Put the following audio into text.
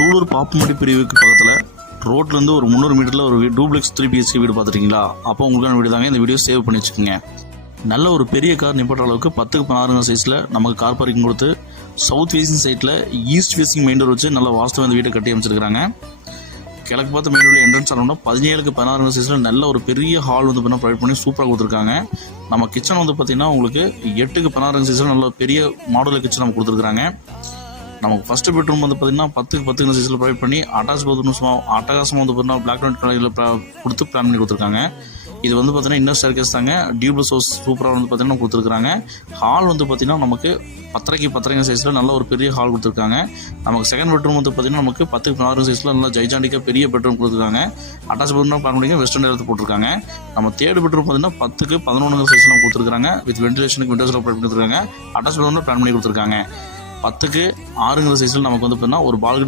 சூலூர் பாப்பமட்டி பிரிவுக்கு பக்கத்தில் ரோட்லேருந்து ஒரு 300 மீட்டரில் ஒரு டூப்ளெக்ஸ் 3 BHK வீடு பார்த்துருக்கீங்களா? அப்போ உங்களுக்கான வீடு தாங்க. இந்த வீடியோ சேவ் பண்ணி வச்சுக்கோங்க. நல்ல ஒரு பெரிய கார் நிப்பாட்டுற அளவுக்கு 10x16 சைஸில் நமக்கு கார் பார்க்கிங் கொடுத்து சவுத் ஃபேசிங் சைட்டில் ஈஸ்ட் ஃபேசிங் மெயின் டோர் வச்சு நல்லா வாஸ்தவ இந்த வீட்டை கட்டி அமைச்சிருக்காங்க. கிழக்கு பார்த்து மெயின் டோர் என்ட்ரன்ஸ் ஆனோம்னா 17x16 சைஸில் நல்ல ஒரு பெரிய ஹால் வந்து பார்த்தீங்கன்னா ப்ரொவைட் பண்ணி சூப்பராக கொடுத்துருக்காங்க. நம்ம கிச்சன் வந்து பார்த்தீங்கன்னா உங்களுக்கு 8x16 சைஸில் நல்ல பெரிய மாடுலர் கிச்சன் நம்ம கொடுத்துருக்காங்க. நமக்கு ஃபர்ஸ்ட் பெட்ரூம் வந்து பார்த்தீங்கன்னா 10x10 சைஸில் ப்ரொவைட் பண்ணி அட்டாச் பாத்ரூம் அட்டகாசமாக வந்து பார்த்தீங்கன்னா பிளாக் அண்ட் கலரில் கொடுத்து பிளான் பண்ணி கொடுத்துருக்காங்க. இது வந்து பார்த்தீங்கன்னா இன்னர் ஸ்டேர்கேஸ் தாங்க. டியூப்ளஸ் ஹவுஸ் சூப்பராக வந்து பார்த்தீங்கன்னா கொடுத்துருக்காங்க. ஹால் வந்து பார்த்தீங்கன்னா நமக்கு 10x10 சைஸில் நல்ல ஒரு பெரிய ஹால் கொடுத்துருக்காங்க. நமக்கு செகண்ட் பெட்ரூம் வந்து பார்த்தீங்கன்னா நமக்கு 10x16 சைஸில் நல்லா ஜைஜாண்டிக்காக பெரிய பெட்ரூம் கொடுத்துருக்காங்க. அட்டாச் பாத்ரூம் பிளான் பண்ணி வெஸ்டர்ன் எடுத்து போட்டிருக்காங்க. நம்ம தேர்ட் பெட்ரூம் பார்த்தீங்கன்னா 10x11 சைஸில் நம்ம கொடுத்துருக்காங்க. வித் வென்டிலேஷனுக்கு விண்டோஸில் ப்ரொவைட் கொடுத்துருக்காங்க. அட்டாச் பாத்ரூம் பிளான் பண்ணி கொடுத்துருக்காங்க. 10x6 சைஸில் நமக்கு வந்து பார்த்தீங்கன்னா ஒரு பால்கனி